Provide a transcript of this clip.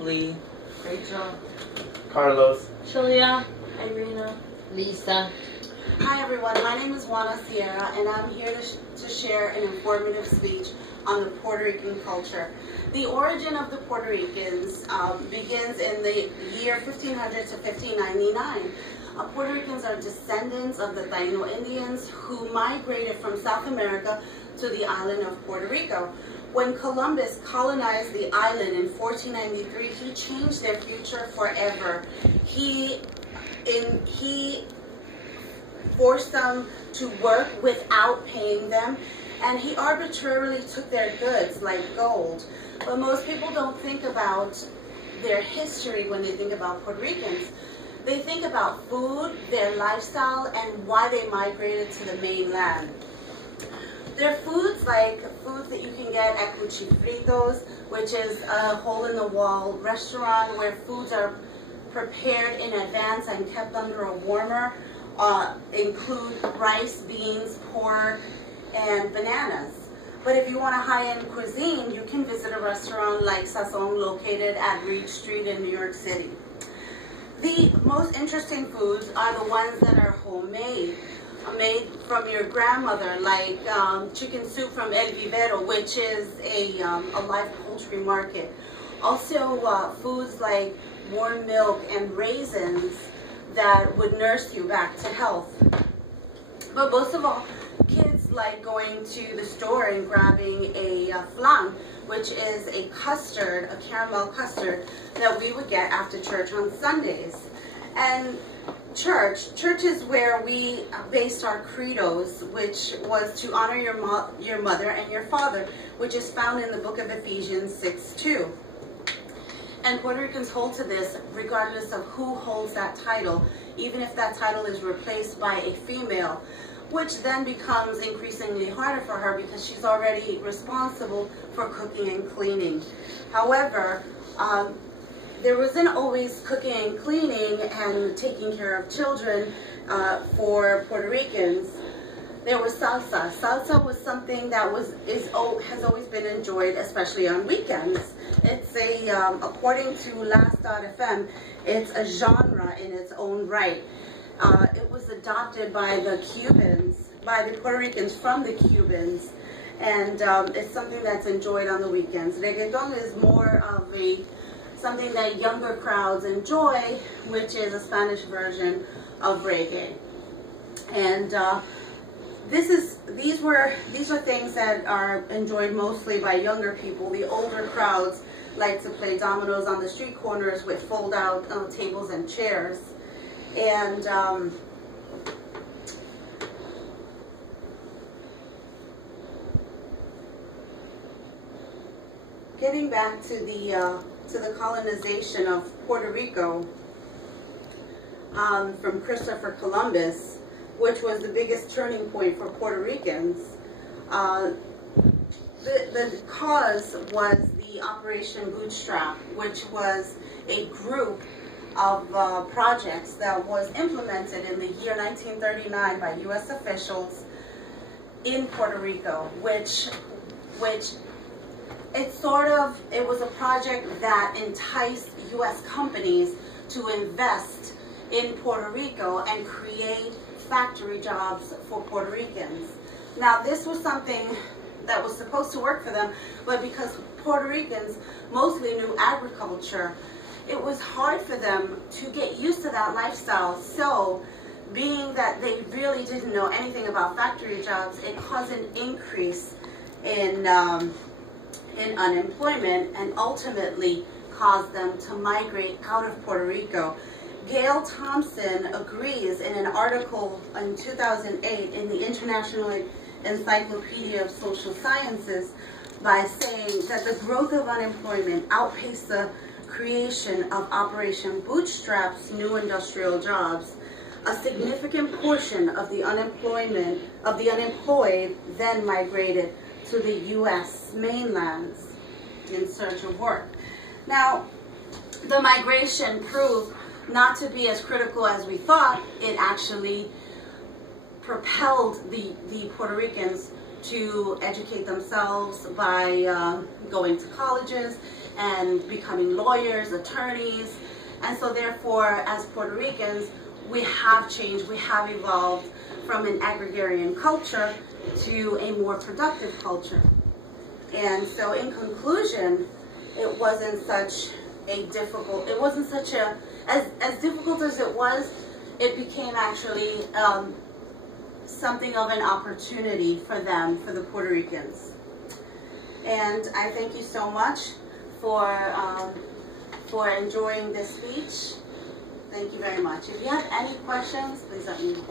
Lee, Rachel, Carlos, Julia, Irina, Lisa. Hi everyone, my name is Juana Sierra and I'm here to share an informative speech on the Puerto Rican culture. The origin of the Puerto Ricans begins in the year 1500 to 1599. Puerto Ricans are descendants of the Taino Indians who migrated from South America to the island of Puerto Rico. When Columbus colonized the island in 1493, he changed their future forever. He forced them to work without paying them, and he arbitrarily took their goods like gold. But most people don't think about their history when they think about Puerto Ricans. They think about food, their lifestyle, and why they migrated to the mainland. Their foods, like foods that you can get at Cuchifritos, which is a hole-in-the-wall restaurant where foods are prepared in advance and kept under a warmer, include rice, beans, pork, and bananas. But if you want a high-end cuisine, you can visit a restaurant like Sazon located at Reed Street in New York City. The most interesting foods are the ones that are homemade, made from your grandmother, like chicken soup from El Vivero, which is a live poultry market. Also foods like warm milk and raisins that would nurse you back to health. But most of all, kids like going to the store and grabbing a flan, which is a custard, a caramel custard that we would get after church on Sundays. And church is where we based our credos, which was to honor your mother and your father, which is found in the book of Ephesians 6:2. And Puerto Ricans hold to this regardless of who holds that title, even if that title is replaced by a female, which then becomes increasingly harder for her because she's already responsible for cooking and cleaning. However, there wasn't always cooking and cleaning and taking care of children for Puerto Ricans. There was salsa. Salsa was something that has always been enjoyed, especially on weekends. It's according to Last.fm, it's a genre in its own right. It was adopted by the Cubans, by the Puerto Ricans from the Cubans, and it's something that's enjoyed on the weekends. Reggaeton is more of something that younger crowds enjoy, which is a Spanish version of reggae. And these are things that are enjoyed mostly by younger people. The older crowds like to play dominoes on the street corners with fold-out tables and chairs. And getting back to the colonization of Puerto Rico from Christopher Columbus, which was the biggest turning point for Puerto Ricans. The cause was the Operation Bootstrap, which was a group of projects that was implemented in the year 1939 by U.S. officials in Puerto Rico, which it was a project that enticed U.S. companies to invest in Puerto Rico and create factory jobs for Puerto Ricans. Now, this was something that was supposed to work for them, but because Puerto Ricans mostly knew agriculture, it was hard for them to get used to that lifestyle. So, being that they really didn't know anything about factory jobs, it caused an increase in unemployment and ultimately caused them to migrate out of Puerto Rico. Gail Thompson agrees in an article in 2008 in the International Encyclopedia of Social Sciences by saying that the growth of unemployment outpaced the creation of Operation Bootstrap's new industrial jobs. A significant portion of the unemployed then migrated to the U.S. mainlands in search of work. Now, the migration proved not to be as critical as we thought. It actually propelled the Puerto Ricans to educate themselves by going to colleges and becoming lawyers, attorneys. And so therefore, as Puerto Ricans, we have changed, we have evolved from an agrarian culture to a more productive culture. And so in conclusion, it wasn't such a difficult, it wasn't such a, as difficult as it was, it became actually something of an opportunity for them, for the Puerto Ricans. And I thank you so much for enjoying this speech. Thank you very much. If you have any questions, please let me know.